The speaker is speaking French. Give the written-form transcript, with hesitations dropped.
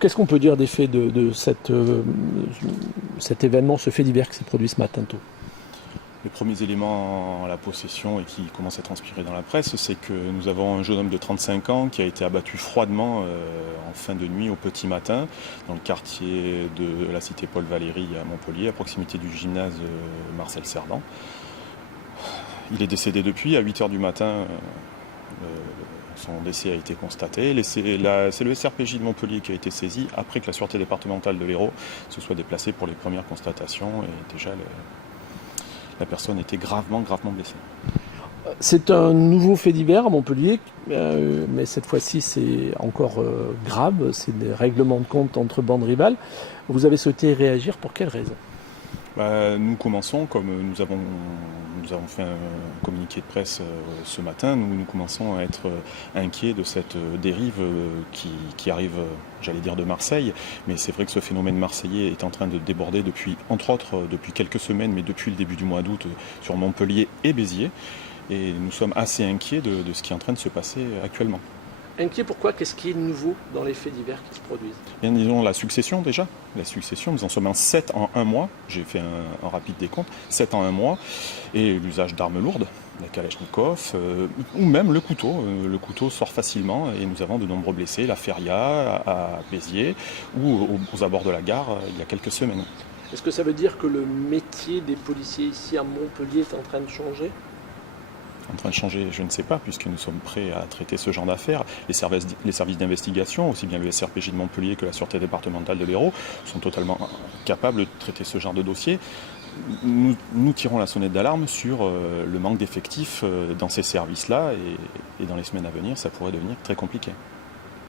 qu'est-ce qu'on peut dire des faits de cet événement, ce fait divers qui s'est produit ce matin tôt? Les premiers éléments à la possession et qui commencent à transpirer dans la presse, c'est que nous avons un jeune homme de 35 ans qui a été abattu froidement en fin de nuit au petit matin dans le quartier de la cité Paul Valéry à Montpellier, à proximité du gymnase Marcel Cerdan. Il est décédé depuis, à 8h du matin. Son décès a été constaté. C'est le SRPJ de Montpellier qui a été saisi après que la sûreté départementale de l'Hérault se soit déplacée pour les premières constatations et déjà la personne était gravement blessée. C'est un nouveau fait divers à Montpellier, mais cette fois-ci c'est encore grave, c'est des règlements de compte entre bandes rivales. Vous avez souhaité réagir pour quelles raisons? Nous commençons, comme nous avons fait un communiqué de presse ce matin, nous commençons à être inquiets de cette dérive qui arrive, j'allais dire, de Marseille. Mais c'est vrai que ce phénomène marseillais est en train de déborder entre autres, depuis quelques semaines, mais depuis le début du mois d'août, sur Montpellier et Béziers. Et nous sommes assez inquiets de ce qui est en train de se passer actuellement. Inquiet pourquoi? Qu'est-ce qui est nouveau dans les faits divers qui se produisent? Bien, disons la succession déjà. La succession, nous en sommes en 7 en un mois. J'ai fait un rapide décompte. 7 en un mois. Et l'usage d'armes lourdes, la Kalachnikov, ou même le couteau. Le couteau sort facilement et nous avons de nombreux blessés. La Feria à Béziers ou aux abords de la gare il y a quelques semaines. Est-ce que ça veut dire que le métier des policiers ici à Montpellier est en train de changer? En train de changer, je ne sais pas, puisque nous sommes prêts à traiter ce genre d'affaires. Les services d'investigation, aussi bien le SRPJ de Montpellier que la sûreté départementale de l'Hérault, sont totalement capables de traiter ce genre de dossier. Nous tirons la sonnette d'alarme sur le manque d'effectifs dans ces services-là, et dans les semaines à venir, ça pourrait devenir très compliqué.